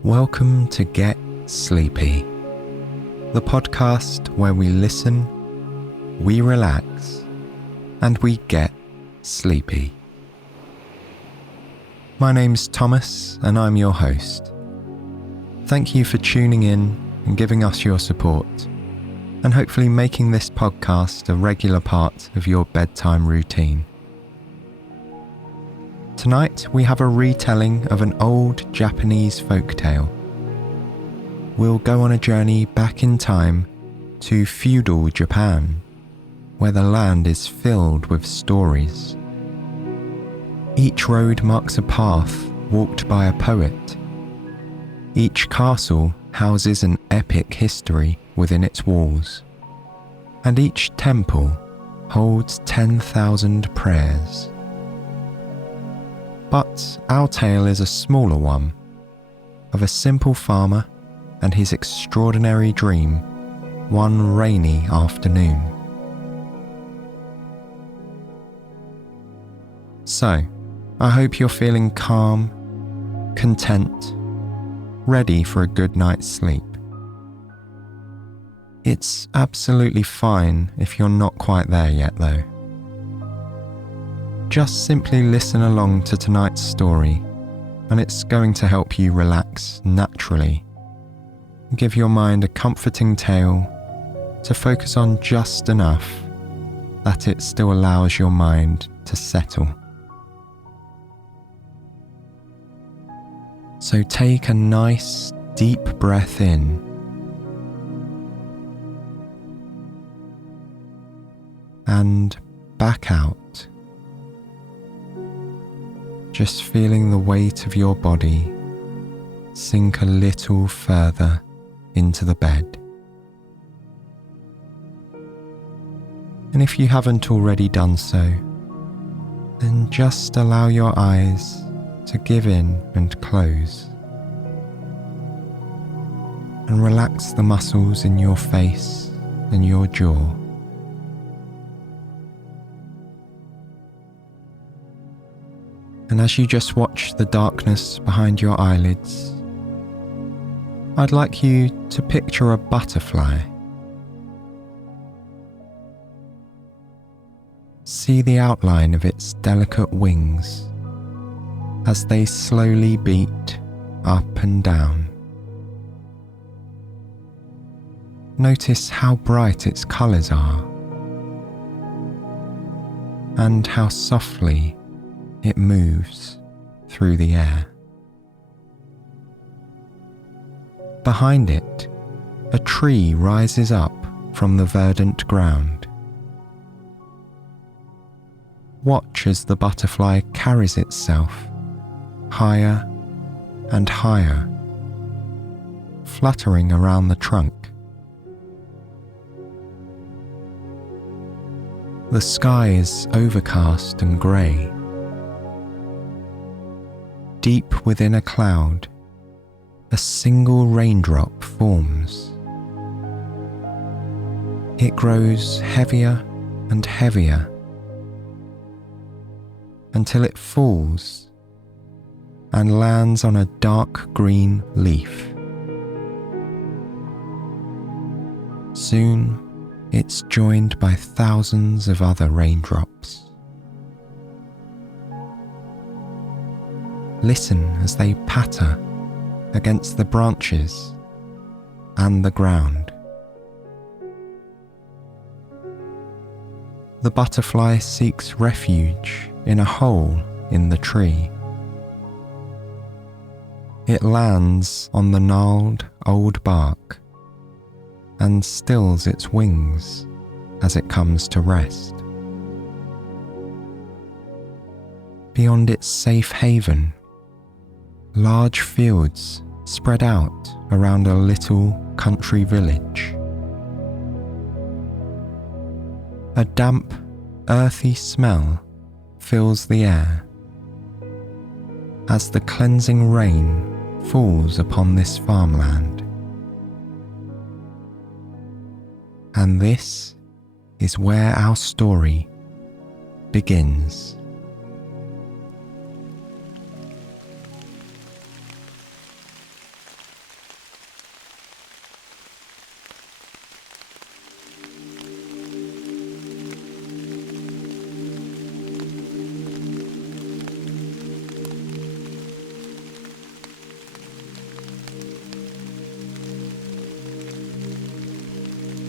Welcome to Get Sleepy, the podcast where we listen, we relax, and we get sleepy. My name's Thomas and I'm your host. Thank you for tuning in and giving us your support, and hopefully making this podcast a regular part of your bedtime routine. Tonight we have a retelling of an old Japanese folktale. We'll go on a journey back in time to feudal Japan, where the land is filled with stories. Each road marks a path walked by a poet. Each castle houses an epic history within its walls, and each temple holds 10,000 prayers. But our tale is a smaller one, of a simple farmer and his extraordinary dream one rainy afternoon. So, I hope you're feeling calm, content, ready for a good night's sleep. It's absolutely fine if you're not quite there yet though. Just simply listen along to tonight's story, and it's going to help you relax naturally. Give your mind a comforting tale to focus on just enough that it still allows your mind to settle. So take a nice deep breath in, and back out. Just feeling the weight of your body sink a little further into the bed. And if you haven't already done so, then just allow your eyes to give in and close. And relax the muscles in your face and your jaw. And as you just watch the darkness behind your eyelids, I'd like you to picture a butterfly. See the outline of its delicate wings as they slowly beat up and down. Notice how bright its colours are, and how softly it moves through the air. Behind it, a tree rises up from the verdant ground. Watch as the butterfly carries itself higher and higher, fluttering around the trunk. The sky is overcast and grey. Deep within a cloud, a single raindrop forms. It grows heavier and heavier until it falls and lands on a dark green leaf. Soon, it's joined by thousands of other raindrops. Listen as they patter against the branches and the ground. The butterfly seeks refuge in a hole in the tree. It lands on the gnarled old bark and stills its wings as it comes to rest. Beyond its safe haven, large fields spread out around a little country village. A damp, earthy smell fills the air as the cleansing rain falls upon this farmland. And this is where our story begins.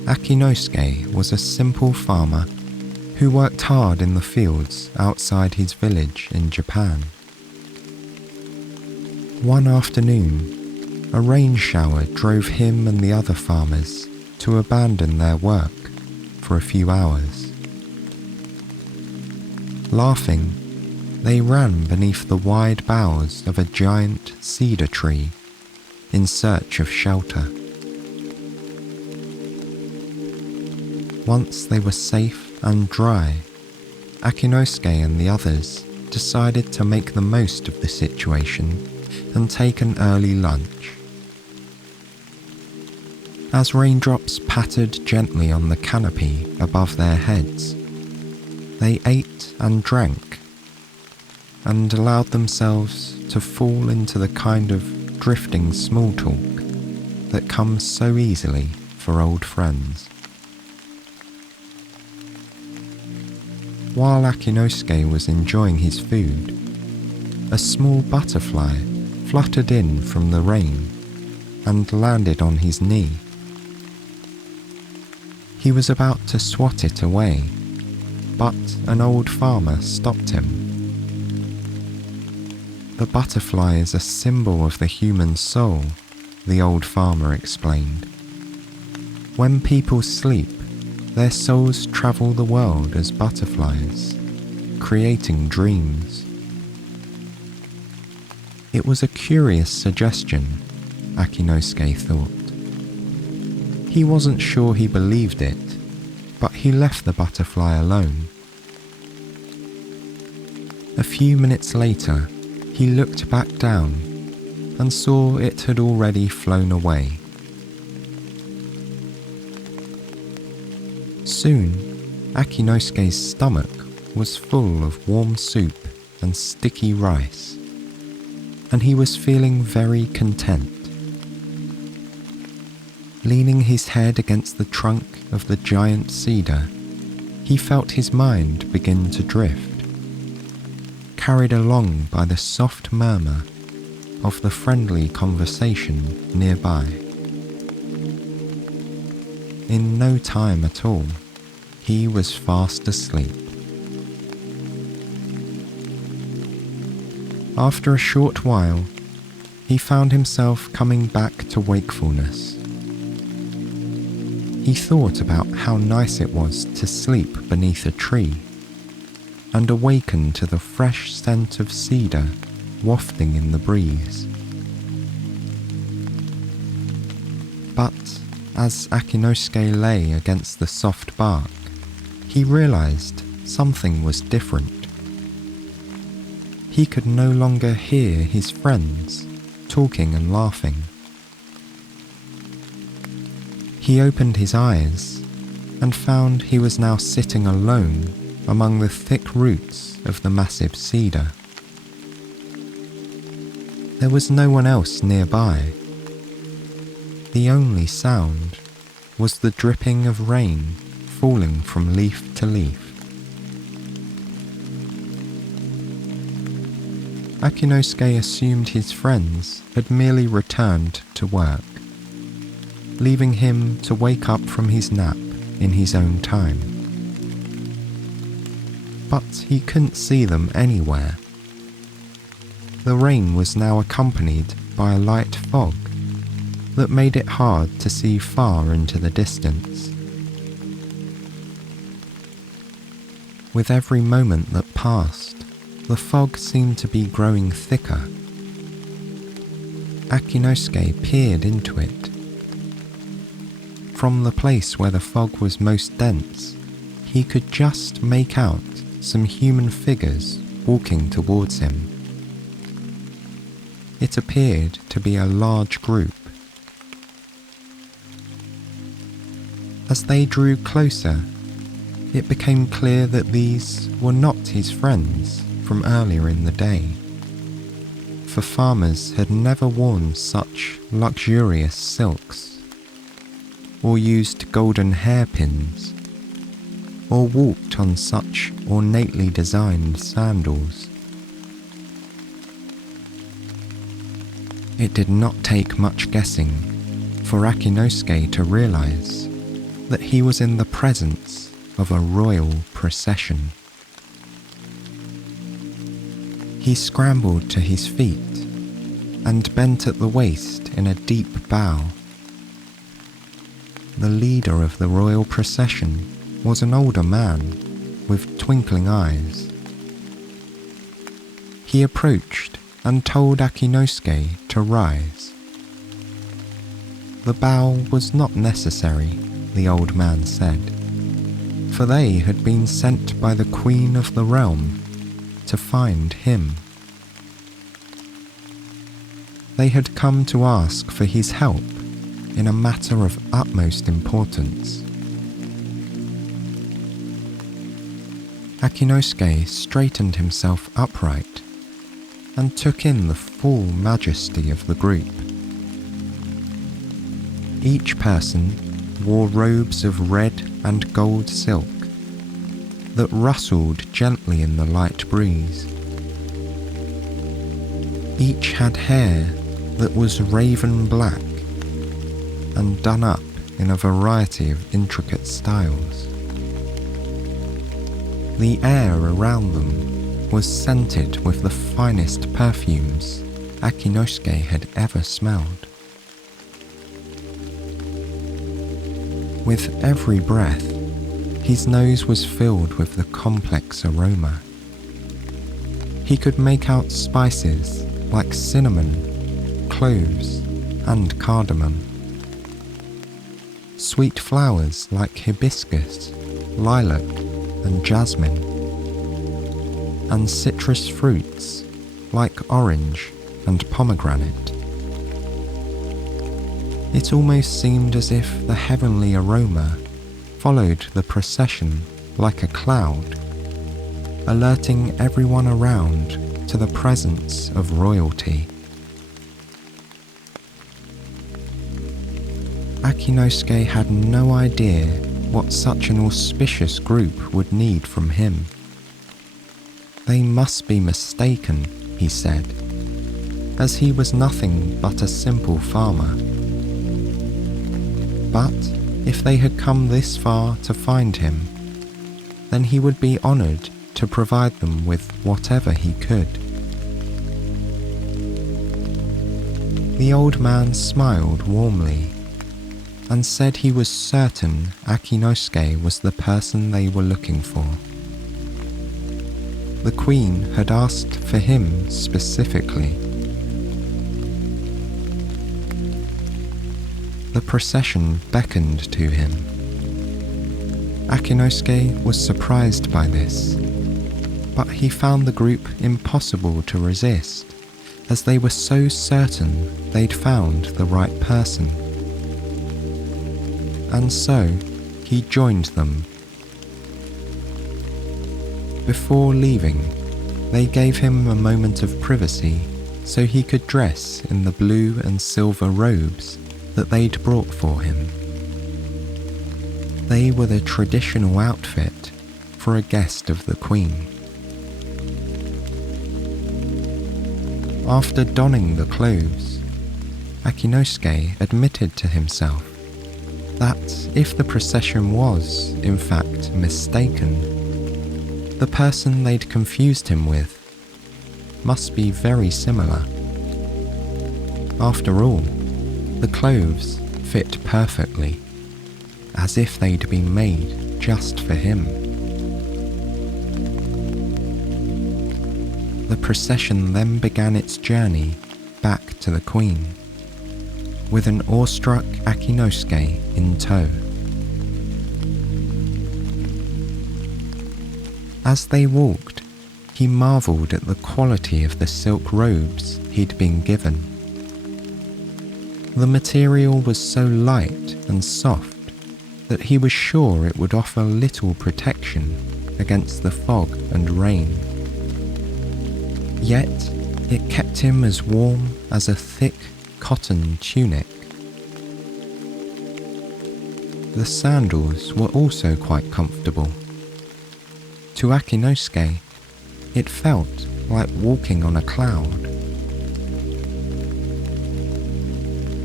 Akinosuke was a simple farmer who worked hard in the fields outside his village in Japan. One afternoon, a rain shower drove him and the other farmers to abandon their work for a few hours. Laughing, they ran beneath the wide boughs of a giant cedar tree in search of shelter. Once they were safe and dry, Akinosuke and the others decided to make the most of the situation and take an early lunch. As raindrops pattered gently on the canopy above their heads, they ate and drank and allowed themselves to fall into the kind of drifting small talk that comes so easily for old friends. While Akinosuke was enjoying his food, a small butterfly fluttered in from the rain and landed on his knee. He was about to swat it away, but an old farmer stopped him. The butterfly is a symbol of the human soul, the old farmer explained. When people sleep, their souls travel the world as butterflies, creating dreams. It was a curious suggestion, Akinosuke thought. He wasn't sure he believed it, but he left the butterfly alone. A few minutes later, he looked back down and saw it had already flown away. Soon, Akinosuke's stomach was full of warm soup and sticky rice, and he was feeling very content. Leaning his head against the trunk of the giant cedar, he felt his mind begin to drift, carried along by the soft murmur of the friendly conversation nearby. In no time at all, he was fast asleep. After a short while, he found himself coming back to wakefulness. He thought about how nice it was to sleep beneath a tree and awaken to the fresh scent of cedar wafting in the breeze. But as Akinosuke lay against the soft bark, he realized something was different. He could no longer hear his friends talking and laughing. He opened his eyes and found he was now sitting alone among the thick roots of the massive cedar. There was no one else nearby. The only sound was the dripping of rain falling from leaf to leaf. Akinosuke assumed his friends had merely returned to work, leaving him to wake up from his nap in his own time. But he couldn't see them anywhere. The rain was now accompanied by a light fog that made it hard to see far into the distance. With every moment that passed, the fog seemed to be growing thicker. Akinosuke peered into it. From the place where the fog was most dense, he could just make out some human figures walking towards him. It appeared to be a large group. As they drew closer, it became clear that these were not his friends from earlier in the day, for farmers had never worn such luxurious silks, or used golden hairpins, or walked on such ornately designed sandals. It did not take much guessing for Akinosuke to realize that he was in the presence of a royal procession. He scrambled to his feet and bent at the waist in a deep bow. The leader of the royal procession was an older man with twinkling eyes. He approached and told Akinosuke to rise. The bow was not necessary, the old man said, for they had been sent by the queen of the realm to find him. They had come to ask for his help in a matter of utmost importance. Akinosuke straightened himself upright and took in the full majesty of the group. Each person wore robes of red and gold silk that rustled gently in the light breeze. Each had hair that was raven black and done up in a variety of intricate styles. The air around them was scented with the finest perfumes Akinosuke had ever smelled. With every breath, his nose was filled with the complex aroma. He could make out spices like cinnamon, cloves, and cardamom. Sweet flowers like hibiscus, lilac, and jasmine. And citrus fruits like orange and pomegranate. It almost seemed as if the heavenly aroma followed the procession like a cloud, alerting everyone around to the presence of royalty. Akinosuke had no idea what such an auspicious group would need from him. They must be mistaken, he said, as he was nothing but a simple farmer. But if they had come this far to find him, then he would be honoured to provide them with whatever he could. The old man smiled warmly and said he was certain Akinosuke was the person they were looking for. The queen had asked for him specifically. The procession beckoned to him. Akinosuke was surprised by this, but he found the group impossible to resist, as they were so certain they'd found the right person. And so, he joined them. Before leaving, they gave him a moment of privacy so he could dress in the blue and silver robes that they'd brought for him. They were the traditional outfit for a guest of the queen. After donning the clothes, Akinosuke admitted to himself that if the procession was, in fact, mistaken, the person they'd confused him with must be very similar. After all, the clothes fit perfectly, as if they'd been made just for him. The procession then began its journey back to the queen, with an awestruck Akinosuke in tow. As they walked, he marvelled at the quality of the silk robes he'd been given. The material was so light and soft that he was sure it would offer little protection against the fog and rain. Yet, it kept him as warm as a thick cotton tunic. The sandals were also quite comfortable. To Akinosuke, it felt like walking on a cloud.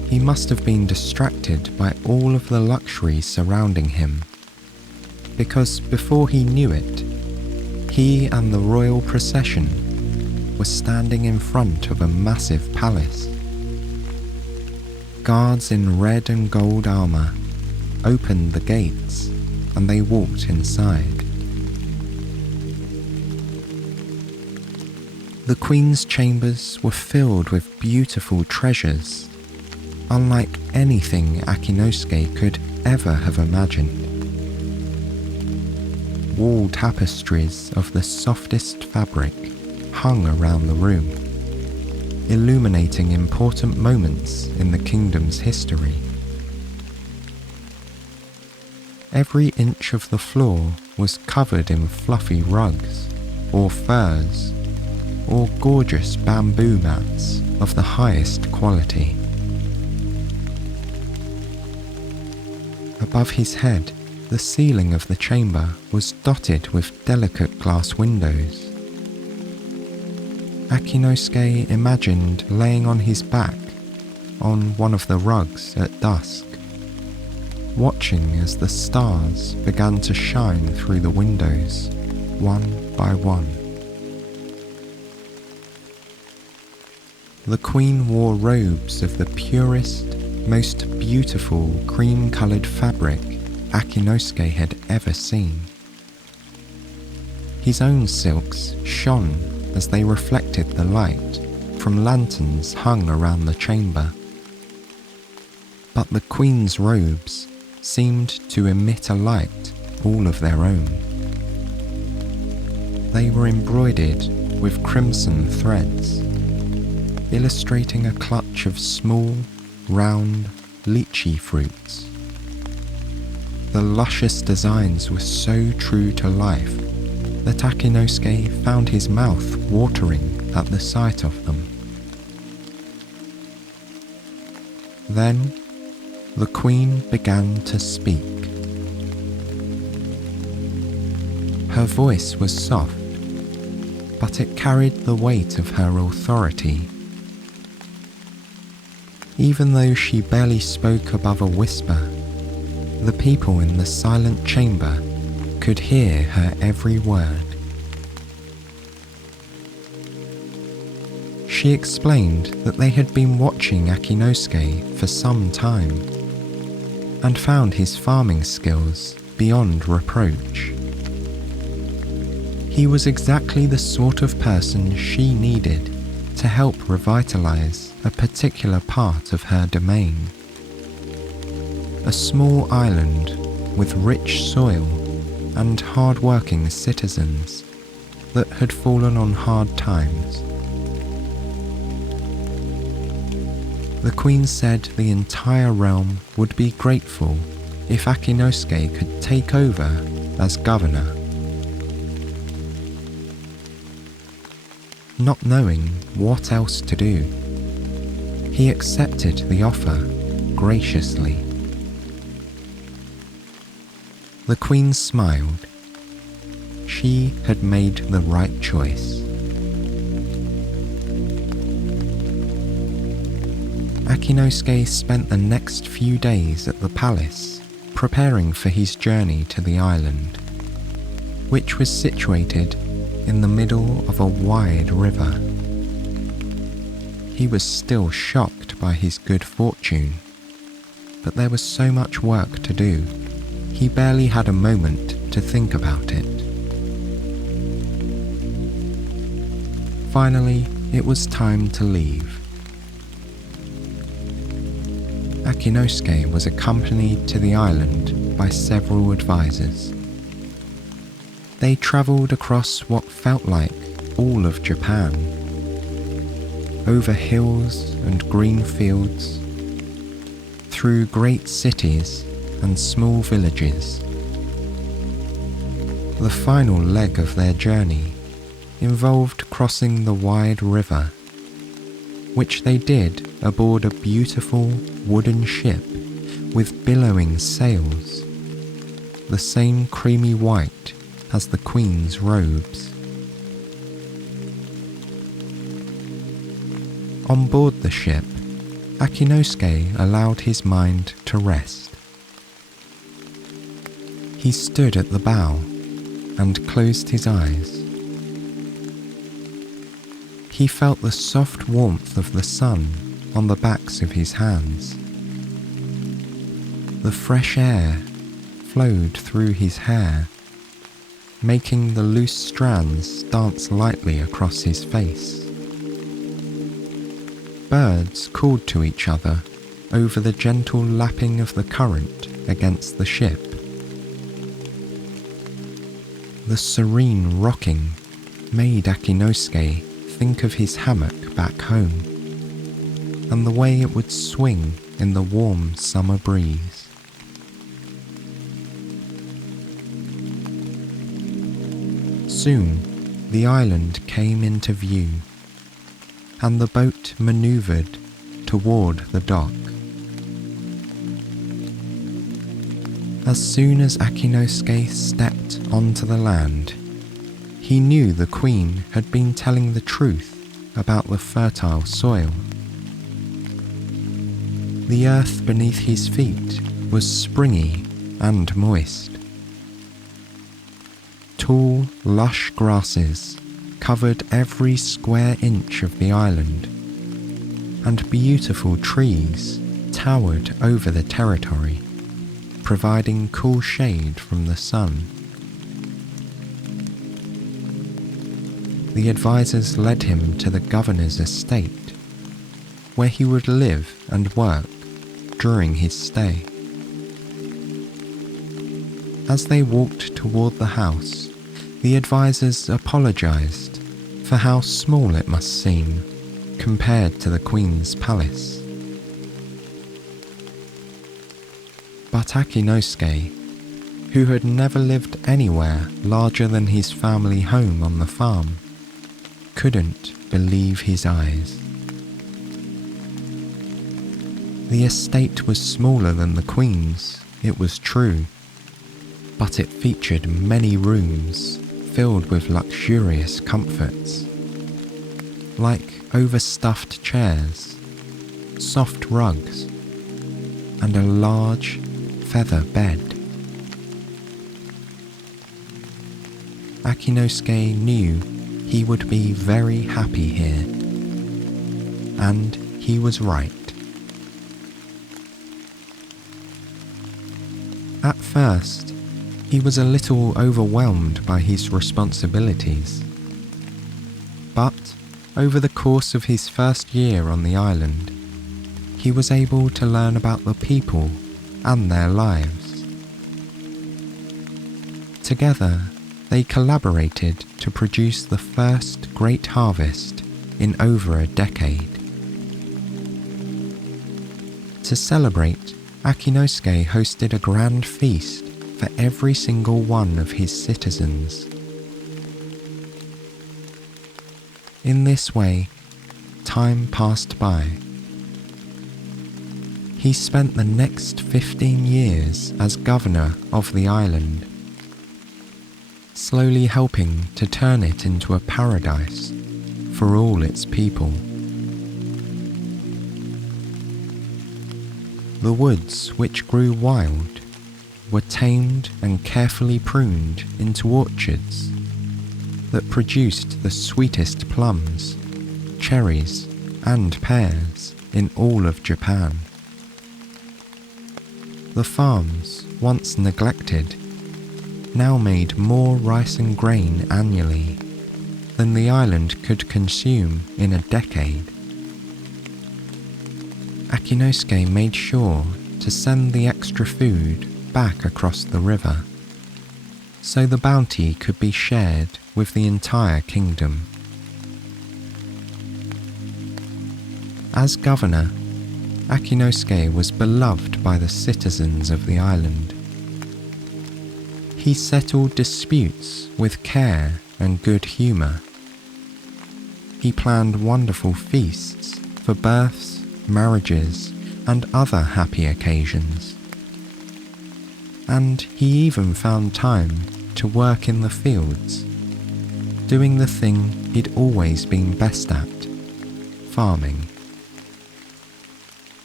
He must have been distracted by all of the luxuries surrounding him, because before he knew it, he and the royal procession were standing in front of a massive palace. Guards in red and gold armor opened the gates and they walked inside. The Queen's chambers were filled with beautiful treasures, unlike anything Akinosuke could ever have imagined. Wall tapestries of the softest fabric hung around the room, illuminating important moments in the kingdom's history. Every inch of the floor was covered in fluffy rugs, or furs, or gorgeous bamboo mats of the highest quality. Above his head, the ceiling of the chamber was dotted with delicate glass windows. Akinosuke imagined laying on his back on one of the rugs at dusk, watching as the stars began to shine through the windows, one by one. The Queen wore robes of the purest, most beautiful cream-coloured fabric Akinosuke had ever seen. His own silks shone as they reflected the light from lanterns hung around the chamber. But the Queen's robes seemed to emit a light all of their own. They were embroidered with crimson threads, illustrating a clutch of small, round, lychee fruits. The luscious designs were so true to life that Akinosuke found his mouth watering at the sight of them. Then, the Queen began to speak. Her voice was soft, but it carried the weight of her authority. Even though she barely spoke above a whisper, the people in the silent chamber could hear her every word. She explained that they had been watching Akinosuke for some time and found his farming skills beyond reproach. He was exactly the sort of person she needed to help revitalize a particular part of her domain. A small island with rich soil and hard-working citizens that had fallen on hard times. The Queen said the entire realm would be grateful if Akinosuke could take over as governor. Not knowing what else to do, he accepted the offer graciously. The Queen smiled. She had made the right choice. Akinosuke spent the next few days at the palace preparing for his journey to the island, which was situated in the middle of a wide river. He was still shocked by his good fortune, but there was so much work to do, he barely had a moment to think about it. Finally, it was time to leave. Akinosuke was accompanied to the island by several advisors. They travelled across what felt like all of Japan, over hills and green fields, through great cities and small villages. The final leg of their journey involved crossing the wide river, which they did aboard a beautiful wooden ship with billowing sails, the same creamy white as the Queen's robes. On board the ship, Akinosuke allowed his mind to rest. He stood at the bow and closed his eyes. He felt the soft warmth of the sun on the backs of his hands. The fresh air flowed through his hair, making the loose strands dance lightly across his face. Birds called to each other over the gentle lapping of the current against the ship. The serene rocking made Akinosuke think of his hammock back home and the way it would swing in the warm summer breeze. Soon, the island came into view, and the boat maneuvered toward the dock. As soon as Akinosuke stepped onto the land, he knew the queen had been telling the truth about the fertile soil. The earth beneath his feet was springy and moist. Tall, lush grasses covered every square inch of the island, and beautiful trees towered over the territory, providing cool shade from the sun. The advisors led him to the governor's estate, where he would live and work during his stay. As they walked toward the house, the advisors apologized for how small it must seem compared to the Queen's palace. But Akinosuke, who had never lived anywhere larger than his family home on the farm, couldn't believe his eyes. The estate was smaller than the Queen's, it was true, but it featured many rooms filled with luxurious comforts, like overstuffed chairs, soft rugs, and a large feather bed. Akinosuke knew he would be very happy here, and he was right. At first, he was a little overwhelmed by his responsibilities, but over the course of his first year on the island, he was able to learn about the people and their lives. Together, they collaborated to produce the first great harvest in over a decade. To celebrate, Akinosuke hosted a grand feast for every single one of his citizens. In this way, time passed by. He spent the next 15 years as governor of the island, slowly helping to turn it into a paradise for all its people. The woods, which grew wild, were tamed and carefully pruned into orchards that produced the sweetest plums, cherries, and pears in all of Japan. The farms, once neglected, now made more rice and grain annually than the island could consume in a decade. Akinosuke made sure to send the extra food back across the river, so the bounty could be shared with the entire kingdom. As governor, Akinosuke was beloved by the citizens of the island. He settled disputes with care and good humour. He planned wonderful feasts for births, marriages, and other happy occasions. And he even found time to work in the fields, doing the thing he'd always been best at, farming.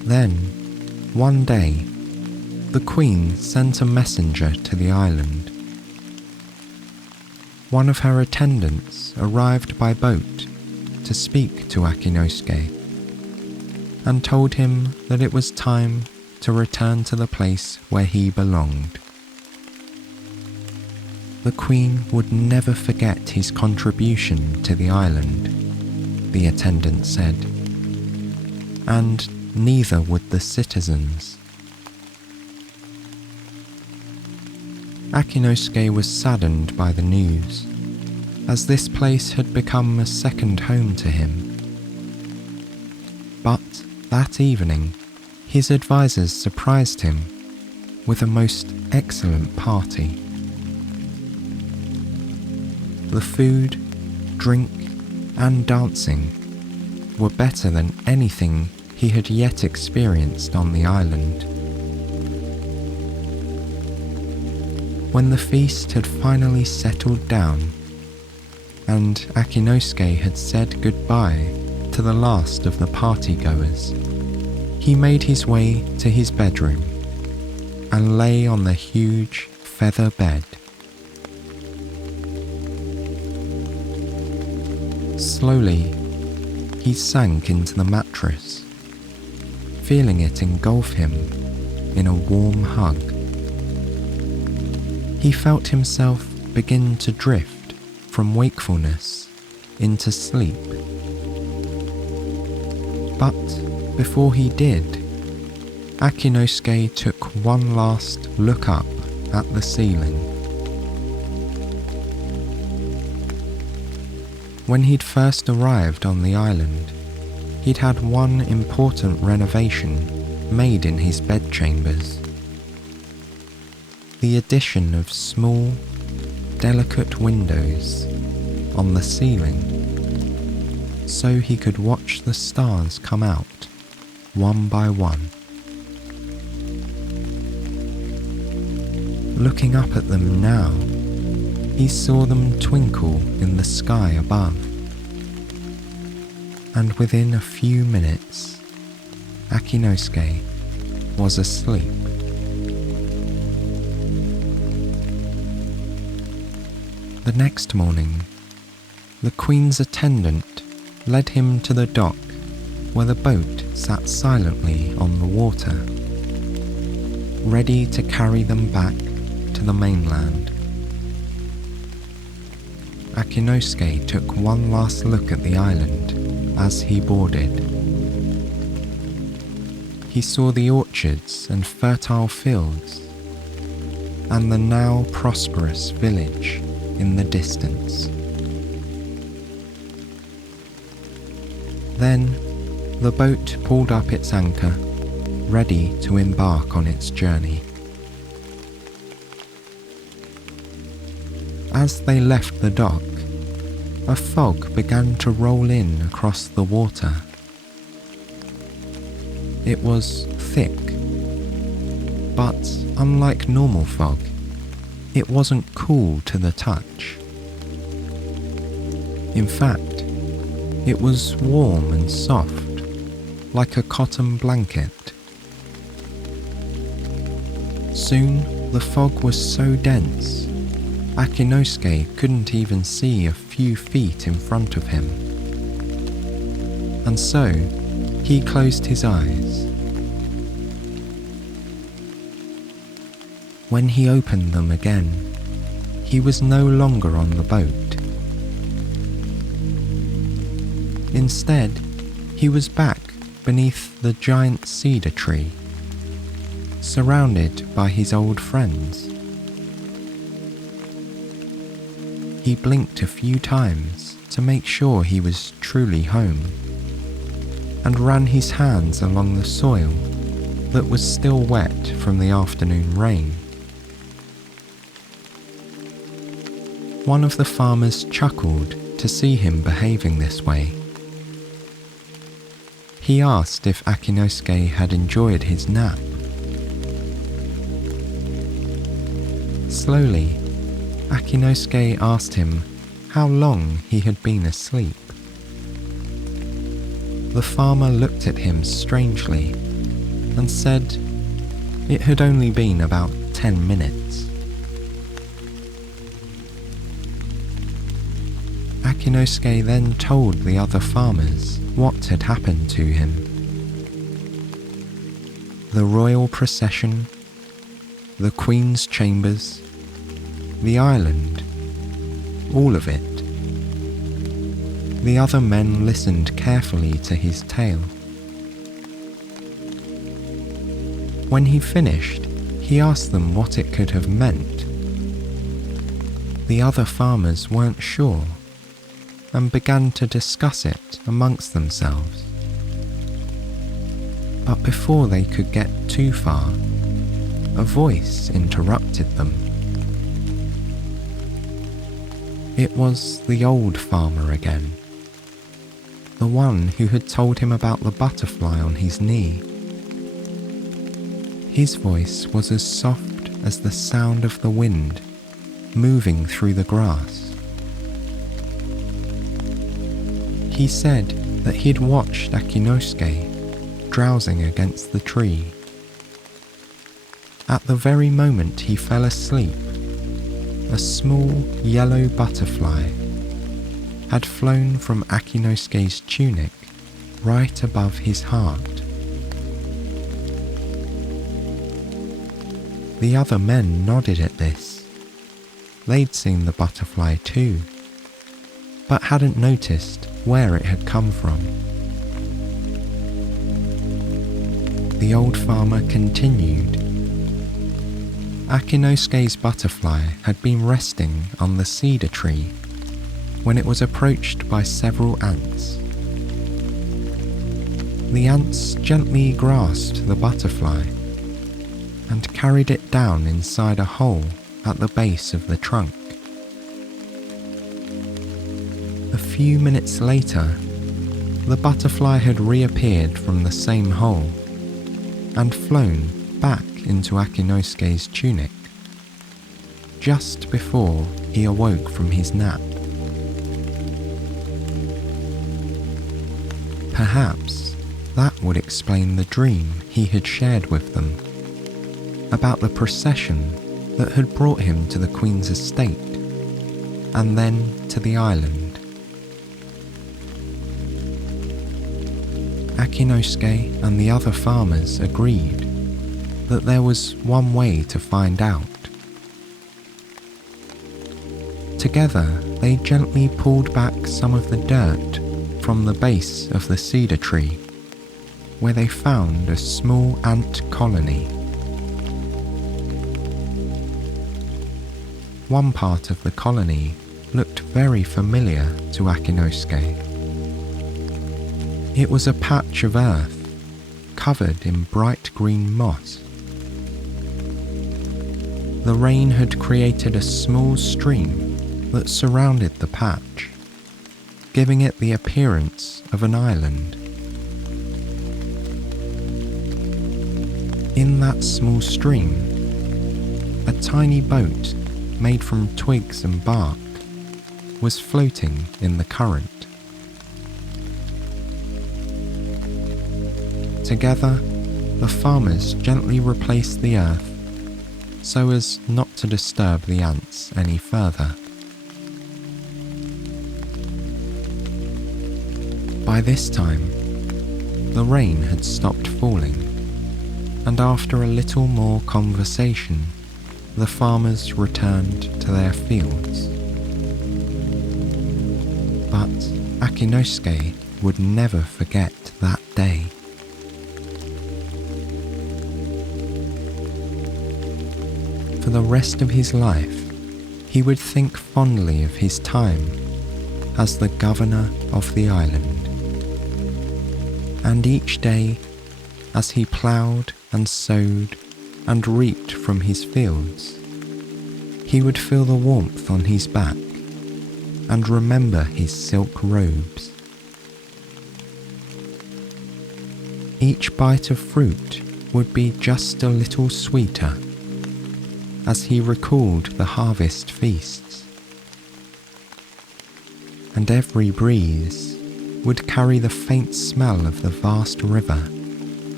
Then, one day, the Queen sent a messenger to the island. One of her attendants arrived by boat to speak to Akinosuke and told him that it was time to return to the place where he belonged. The Queen would never forget his contribution to the island, the attendant said, and neither would the citizens. Akinosuke was saddened by the news, as this place had become a second home to him. But that evening, his advisors surprised him with a most excellent party. The food, drink, and dancing were better than anything he had yet experienced on the island. When the feast had finally settled down, and Akinosuke had said goodbye to the last of the partygoers, he made his way to his bedroom and lay on the huge feather bed. Slowly, he sank into the mattress, feeling it engulf him in a warm hug. He felt himself begin to drift from wakefulness into sleep. But before he did, Akinosuke took one last look up at the ceiling. When he'd first arrived on the island, he'd had one important renovation made in his bedchambers. The addition of small, delicate windows on the ceiling, so he could watch the stars come out one by one. Looking up at them now, he saw them twinkle in the sky above. And within a few minutes, Akinosuke was asleep. The next morning, the Queen's attendant led him to the dock where the boat sat silently on the water, ready to carry them back to the mainland. Akinosuke took one last look at the island as he boarded. He saw the orchards and fertile fields, and the now prosperous village in the distance. Then the boat pulled up its anchor, ready to embark on its journey. As they left the dock, a fog began to roll in across the water. It was thick, but unlike normal fog, it wasn't cool to the touch. In fact, it was warm and soft, like a cotton blanket. Soon, the fog was so dense, Akinosuke couldn't even see a few feet in front of him. And so, he closed his eyes. When he opened them again, he was no longer on the boat. Instead, he was back beneath the giant cedar tree, surrounded by his old friends. He blinked a few times to make sure he was truly home, and ran his hands along the soil that was still wet from the afternoon rain. One of the farmers chuckled to see him behaving this way. He asked if Akinosuke had enjoyed his nap. Slowly, Akinosuke asked him how long he had been asleep. The farmer looked at him strangely and said it had only been about 10 minutes. Akinosuke then told the other farmers what had happened to him. The royal procession, the Queen's chambers, the island, all of it. The other men listened carefully to his tale. When he finished, he asked them what it could have meant. The other farmers weren't sure and began to discuss it amongst themselves. But before they could get too far, a voice interrupted them. It was the old farmer again, the one who had told him about the butterfly on his knee. His voice was as soft as the sound of the wind moving through the grass. He said that he'd watched Akinosuke drowsing against the tree. At the very moment he fell asleep, a small yellow butterfly had flown from Akinosuke's tunic right above his heart. The other men nodded at this. They'd seen the butterfly too, but hadn't noticed where it had come from. The old farmer continued. Akinosuke's butterfly had been resting on the cedar tree when it was approached by several ants. The ants gently grasped the butterfly and carried it down inside a hole at the base of the trunk. A few minutes later, the butterfly had reappeared from the same hole and flown back into Akinosuke's tunic, just before he awoke from his nap. Perhaps that would explain the dream he had shared with them about the procession that had brought him to the Queen's estate and then to the island. Akinosuke and the other farmers agreed that there was one way to find out. Together, they gently pulled back some of the dirt from the base of the cedar tree, where they found a small ant colony. One part of the colony looked very familiar to Akinosuke. It was a patch of earth covered in bright green moss. The rain had created a small stream that surrounded the patch, giving it the appearance of an island. In that small stream, a tiny boat made from twigs and bark was floating in the current. Together, the farmers gently replaced the earth so as not to disturb the ants any further. By this time, the rain had stopped falling, and after a little more conversation, the farmers returned to their fields. But Akinosuke would never forget that day. For the rest of his life, he would think fondly of his time as the governor of the island. And each day, as he ploughed and sowed and reaped from his fields, he would feel the warmth on his back and remember his silk robes. Each bite of fruit would be just a little sweeter as he recalled the harvest feasts. And every breeze would carry the faint smell of the vast river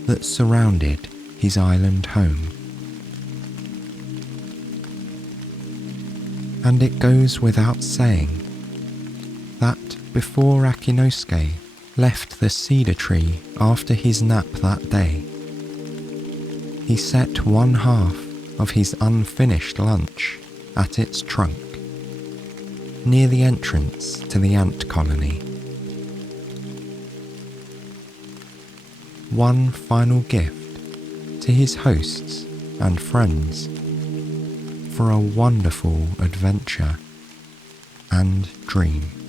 that surrounded his island home. And it goes without saying that before Akinosuke left the cedar tree after his nap that day, he set one half of his unfinished lunch at its trunk, near the entrance to the ant colony. One final gift to his hosts and friends for a wonderful adventure and dream.